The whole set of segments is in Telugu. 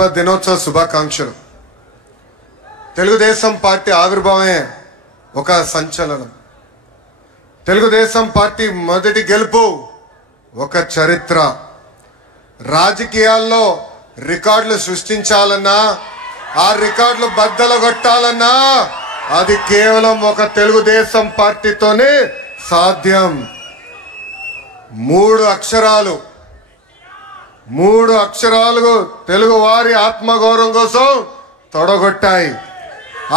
ఆవిర్భావ దినోత్సవ శుభాకాంక్షలు. తెలుగుదేశం పార్టీ ఆవిర్భావమే ఒక సంచలనం. తెలుగుదేశం పార్టీ మొదటి గెలుపు ఒక చరిత్ర. రాజకీయాల్లో రికార్డులు సృష్టించాలన్నా, ఆ రికార్డులు బద్దలు కొట్టాలన్నా అది కేవలం ఒక తెలుగుదేశం పార్టీతోనే సాధ్యం. మూడు అక్షరాలు తెలుగు వారి ఆత్మగౌరవం కోసం తొడగొట్టాయి.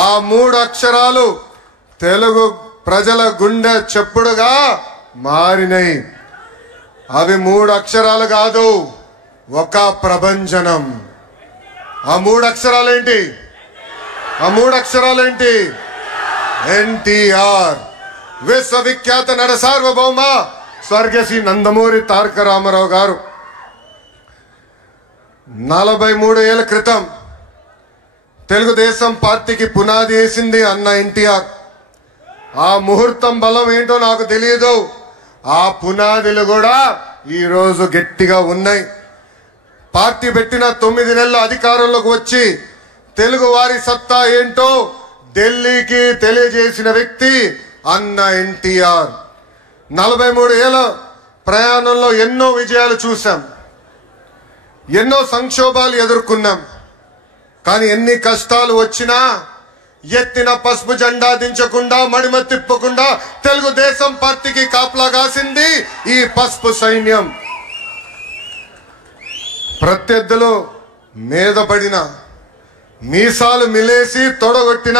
ఆ మూడు అక్షరాలు తెలుగు ప్రజల గుండె చెప్పుడుగా మారినాయి. అవి మూడు అక్షరాలు కాదు, ఒక ప్రభంజనం. ఆ మూడు అక్షరాలేంటి? ఎన్టీఆర్. విశ్వవిఖ్యాత నట సార్వభౌమ స్వర్గశ్రీ నందమూరి తారక రామారావు గారు 43 ఏళ్ల క్రితం తెలుగుదేశం పార్టీకి పునాది వేసింది అన్న ఎన్టీఆర్. ఆ ముహూర్తం బలం ఏంటో నాకు తెలియదు. ఆ పునాదులు కూడా ఈరోజు గట్టిగా ఉన్నాయి. పార్టీ పెట్టిన 9 నెలల అధికారంలోకి వచ్చి తెలుగు వారి సత్తా ఏంటో ఢిల్లీకి తెలియజేసిన వ్యక్తి అన్న ఎన్టీఆర్. 43 ఏళ్ల ప్రయాణంలో ఎన్నో విజయాలు చూశాం, ఎన్నో సంక్షోభాలు ఎదుర్కొన్నాం. కానీ ఎన్ని కష్టాలు వచ్చినా ఎత్తిన పసుపు జెండా దించకుండా, మడిమ తిప్పకుండా తెలుగుదేశం పార్టీకి కాపలా కాసింది ఈ పసుపు సైన్యం. ప్రత్యర్థులు మీద పడిన, మీసాలు మిలేసి తొడగొట్టిన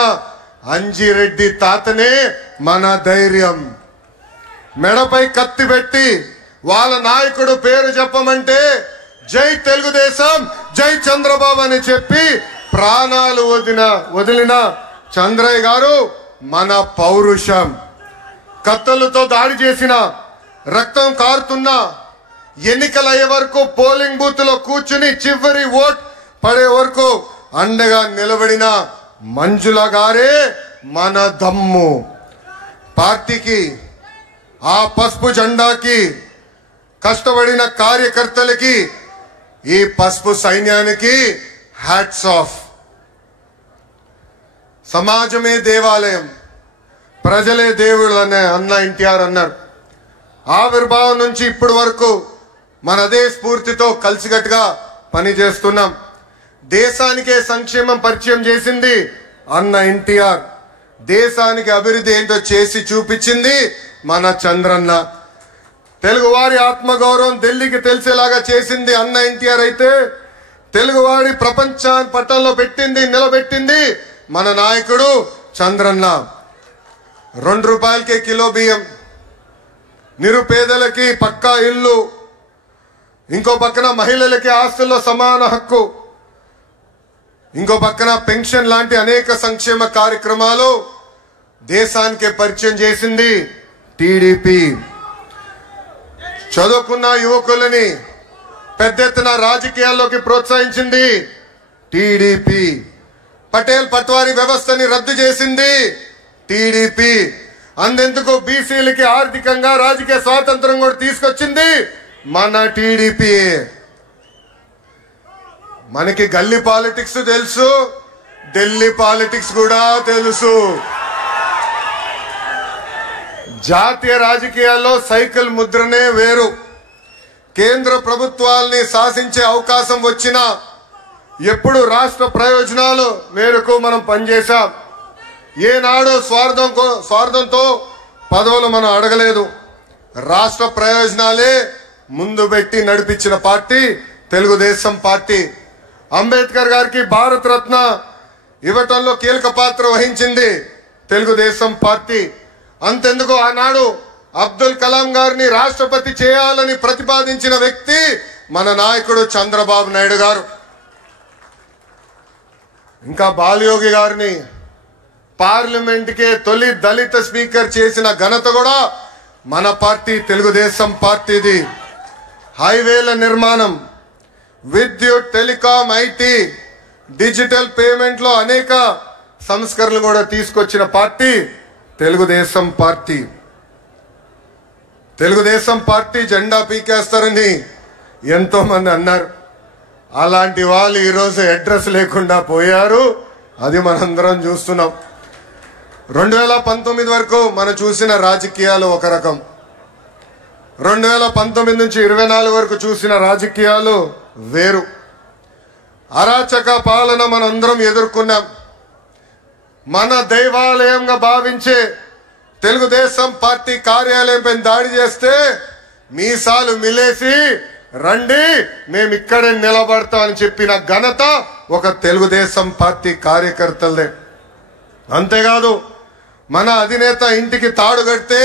అంజిరెడ్డి తాతనే మన ధైర్యం. మెడపై కత్తి పెట్టి వాళ్ళ నాయకుడు పేరు చెప్పమంటే జై తెలుగుదేశం, జై చంద్రబాబు అని చెప్పి ప్రాణాలు వదిలిన చంద్రయ్య గారు మన పౌరుషం. కత్తులతో దాడి చేసిన, రక్తం కారుతున్న, ఎన్నికలయ్యే వరకు పోలింగ్ బూత్ లో కూర్చుని చివరి ఓట్ పడే వరకు అండగా నిలబడిన మంజుల గారే మన దమ్ము. పార్టీకి, ఆ పసుపు జెండాకి కష్టపడిన కార్యకర్తలకి, ఈ పసుపు సైన్యానికి హ్యాట్స్ ఆఫ్. సమాజమే దేవాలయం, ప్రజలే దేవుళ్ళు అనే అన్న ఎన్టీఆర్ అన్నారు. ఆవిర్భావం నుంచి ఇప్పటి వరకు మన అదే స్ఫూర్తితో కలిసికట్టుగా పనిచేస్తున్నాం. దేశానికే సంక్షేమం పరిచయం చేసింది అన్న ఎన్టీఆర్. దేశానికి అభివృద్ధి ఏంటో చేసి చూపించింది మన చంద్రన్న. తెలుగువారి ఆత్మగౌరవం ఢిల్లీకి తెలిసేలాగా చేసింది అన్న ఎన్టీఆర్ అయితే, తెలుగువారి ప్రపంచాన్ని పట్టంలో నిలబెట్టింది మన నాయకుడు చంద్రన్న. 2 రూపాయలకే కిలో బియ్యం, నిరుపేదలకి పక్కా ఇల్లు, ఇంకో పక్కన మహిళలకి ఆస్తుల్లో సమాన హక్కు, ఇంకో పక్కన పెన్షన్ లాంటి అనేక సంక్షేమ కార్యక్రమాలు దేశానికే పరిచయం చేసింది టీడీపీ. చదువుకున్న యువకులని పెద్ద ఎత్తున రాజకీయాల్లోకి ప్రోత్సహించింది టీడీపీ. పటేల్ పట్వారీ వ్యవస్థని రద్దు చేసింది టీడీపీ. అంతెందుకు బీసీలకి ఆర్థికంగా రాజకీయ స్వాతంత్రం కూడా తీసుకొచ్చింది మన టీడీపీ. మనకి గల్లీ పాలిటిక్స్ తెలుసు, ఢిల్లీ పాలిటిక్స్ కూడా తెలుసు. జాతీయ రాజకీయాల్లో సైకిల్ ముద్రనే వేరు. కేంద్ర ప్రభుత్వాల్ని శాసించే అవకాశం వచ్చినా ఎప్పుడు రాష్ట్ర ప్రయోజనాలు మేరకు మనం పనిచేశాం. ఏనాడు స్వార్థంతో పదవులు మనం అడగలేదు. రాష్ట్ర ప్రయోజనాలే ముందు పెట్టి నడిపించిన పార్టీ తెలుగుదేశం పార్టీ. అంబేద్కర్ గారికి భారత రత్న ఇవ్వటంలో కీలక పాత్ర వహించింది తెలుగుదేశం పార్టీ. అంతెందుకు ఆనాడు అబ్దుల్ కలాం గారిని రాష్ట్రపతి చేయాలని ప్రతిపాదించిన వ్యక్తి మన నాయకుడు చంద్రబాబు నాయుడు గారు. ఇంకా బాలయోగి గారిని పార్లమెంట్కే తొలి దళిత స్పీకర్ చేసిన ఘనత కూడా మన పార్టీ తెలుగుదేశం పార్టీది. హైవేల నిర్మాణం, విద్యుత్, టెలికాం, ఐటీ, డిజిటల్ పేమెంట్ లో అనేక సంస్కరణలు కూడా తీసుకొచ్చిన party Telugu Desam party. Telugu Desam party జెండా పీకేస్తారని ఎంతో మంది అన్నారు. అలాంటి వాళ్ళు ఈరోజు అడ్రస్ లేకుండా పోయారు. అది మనందరం చూస్తున్నాం. 2019 వరకు మనం చూసిన రాజకీయాలు ఒక రకం, 2019 నుంచి 24 వరకు చూసిన రాజకీయాలు వేరు. అరాచక పాలన మనందరం ఎదుర్కొన్నాం. మన దైవాలయంగా భావించే తెలుగుదేశం పార్టీ కార్యాలయంపై దాడి చేస్తే మీసాలు మిలేసి రండి మేము ఇక్కడే నిలబడతామని చెప్పిన ఘనత ఒక తెలుగుదేశం పార్టీ కార్యకర్తలదే. అంతేకాదు మన అధినేత ఇంటికి తాడు కడితే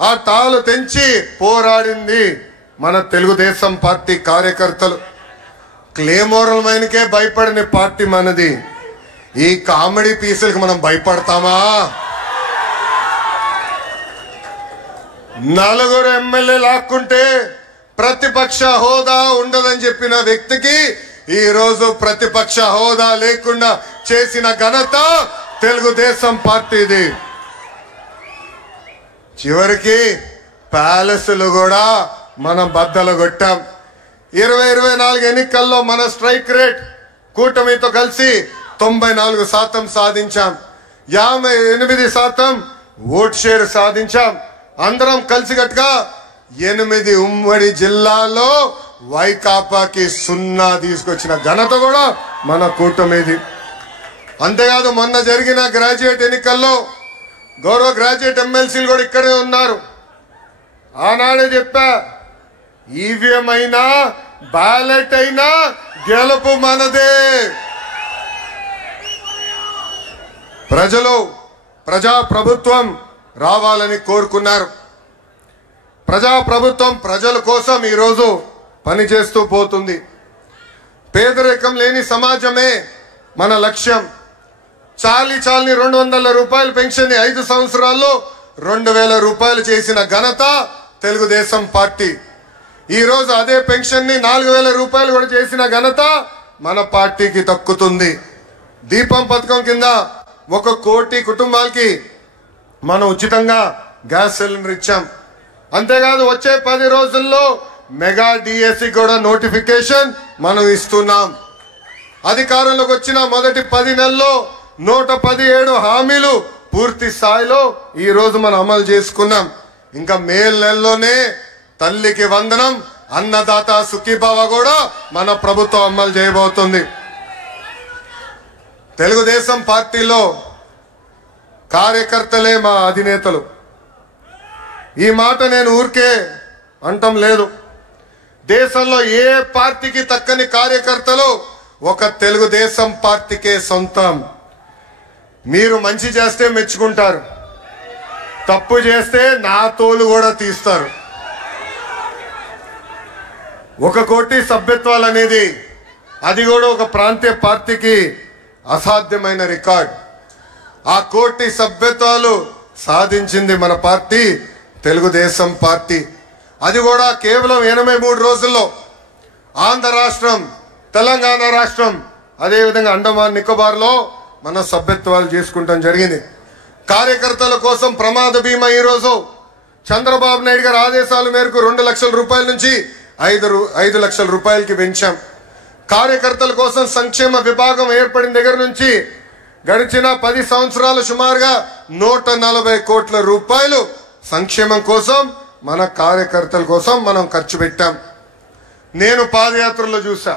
ఆ తాళ్ళు తెంచి పోరాడింది మన తెలుగుదేశం పార్టీ కార్యకర్తలు. క్లేమోరల్ మైన్కే భయపడిన పార్టీ మనది. ఈ కామెడీ పీసులకు మనం భయపడతామా? 4 ఎమ్మెల్యే లాక్కుంటే ప్రతిపక్ష హోదా ఉండదని చెప్పిన వ్యక్తికి ఈ రోజు ప్రతిపక్ష హోదా లేకుండా చేసిన ఘనత తెలుగుదేశం పార్టీది. చివరికి ప్యాలెస్లు కూడా మనం బద్దలు కొట్టాం. 2024 ఎన్నికల్లో మన స్ట్రైక్ రేట్ కూటమితో కలిసి 94% సాధించాం. 58% ఓట్ షేర్ సాధించాం. అందరం కలిసికట్టుగా 8 ఉమ్మడి జిల్లాల్లో వైకాపాకి 0 తీసుకొచ్చిన ఘనత కూడా మన కూటమిది. అంతేకాదు మొన్న జరిగిన గ్రాడ్యుయేట్ ఎన్నికల్లో గౌరవ గ్రాడ్యుయేట్ ఎమ్మెల్సీలు కూడా ఇక్కడే ఉన్నారు. ఆనాడే చెప్పా, ఈవీఎం అయినా బ్యాలెట్ అయినా గెలుపు మనదే. ప్రజలు ప్రజాప్రభుత్వం రావాలని కోరుకున్నారు. ప్రజాప్రభుత్వం ప్రజల కోసం ఈరోజు పనిచేస్తూ పోతుంది. పేదరికం లేని సమాజమే మన లక్ష్యం. చాలీ 200 రూపాయల పెన్షన్ 5 సంవత్సరాల్లో 2000 రూపాయలు చేసిన ఘనత తెలుగుదేశం పార్టీ. ఈ రోజు అదే పెన్షన్ ని 4000 రూపాయలు కూడా చేసిన ఘనత మన పార్టీకి దక్కుతుంది. దీపం పథకం కింద 1 కోటి కుటుంబాలకి మనం ఉచితంగా గ్యాస్ సిలిండర్ ఇచ్చాం. అంతేకాదు వచ్చే 10 రోజుల్లో మెగా డిఎస్సి కూడా నోటిఫికేషన్ మనం ఇస్తున్నాం. అధికారంలోకి వచ్చిన మొదటి 10 నెలల్లో 117 హామీలు పూర్తి స్థాయిలో ఈ రోజు మనం అమలు చేసుకున్నాం. ఇంకా మే నెలలోనే తల్లికి వందనం, అన్నదాత సుఖీభావ కూడా మన ప్రభుత్వం అమలు చేయబోతుంది. తెలుగుదేశం పార్టీలో కార్యకర్తలే మా అధినేతలు. ఈ మాట నేను ఊరికే అంటం లేదు. దేశంలో ఏ పార్టీకి తక్కని కార్యకర్తలు ఒక తెలుగుదేశం పార్టీకే సొంతం. మీరు మంచి చేస్తే మెచ్చుకుంటారు, తప్పు చేస్తే నా తోలు కూడా తీస్తారు. 1 కోటి సభ్యత్వాలు అనేది అది కూడా ఒక ప్రాంతీయ పార్టీకి అసాధ్యమైన రికార్డ్. ఆ 1 కోటి సభ్యత్వాలు సాధించింది మన పార్టీ తెలుగుదేశం పార్టీ. అది కూడా కేవలం 83 రోజుల్లో. ఆంధ్ర రాష్ట్రం, తెలంగాణ రాష్ట్రం, అదేవిధంగా అండమాన్ నికోబార్లో మన సభ్యత్వాలు చేసుకుంటాం జరిగింది. కార్యకర్తల కోసం ప్రమాద బీమా ఈరోజు చంద్రబాబు నాయుడు గారి ఆదేశాల మేరకు 2 లక్షల రూపాయల నుంచి 5 లక్షల రూపాయలకి పెంచాం. కార్యకర్తల కోసం సంక్షేమ విభాగం ఏర్పడిన దగ్గర నుంచి గడిచిన 10 సంవత్సరాలు సుమారుగా 140 కోట్ల రూపాయలు సంక్షేమం కోసం మన కార్యకర్తల కోసం మనం ఖర్చు పెట్టాం. నేను పాదయాత్రలో చూసా,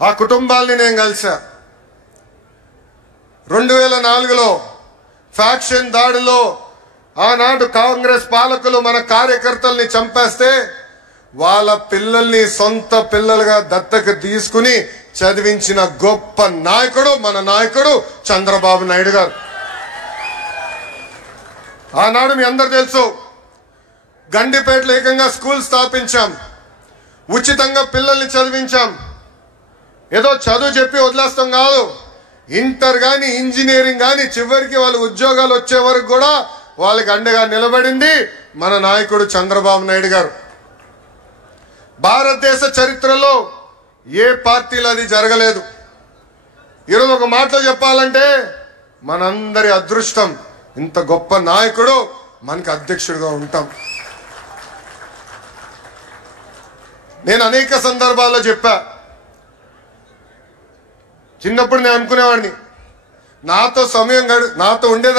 ఆ కుటుంబాల్ని నేను కలిసా. 2004లో ఫ్యాక్షన్ దాడిలో ఆనాడు కాంగ్రెస్ పాలకులు మన కార్యకర్తల్ని చంపేస్తే వాళ్ళ పిల్లల్ని సొంత పిల్లలుగా దత్తకు తీసుకుని చదివించిన గొప్ప నాయకుడు మన నాయకుడు చంద్రబాబు నాయుడు గారు. ఆనాడు మీ అందరు తెలుసు, గండిపేటలో ఏకంగా స్కూల్ స్థాపించాం, ఉచితంగా పిల్లల్ని చదివించాం. ఏదో చదువు చెప్పి వదిలేస్తాం కాదు, ఇంటర్ గాని ఇంజనీరింగ్ గాని చివరికి వాళ్ళు ఉద్యోగాలు వచ్చే వరకు కూడా వాళ్ళకి అండగా నిలబడింది మన నాయకుడు చంద్రబాబు నాయుడు గారు. భారతదేశ చరిత్రలో ఏ పార్టీలో అది జరగలేదు. ఈరోజు ఒక మాటలో చెప్పాలంటే మనందరి అదృష్టం, ఇంత గొప్ప నాయకుడు మనకి అధ్యక్షుడిగా ఉంటాం. నేను అనేక సందర్భాల్లో చెప్పా. చిన్నప్పుడు నేను అనుకునేవాడిని నాతో సమయం నాతో ఉండేదాన్ని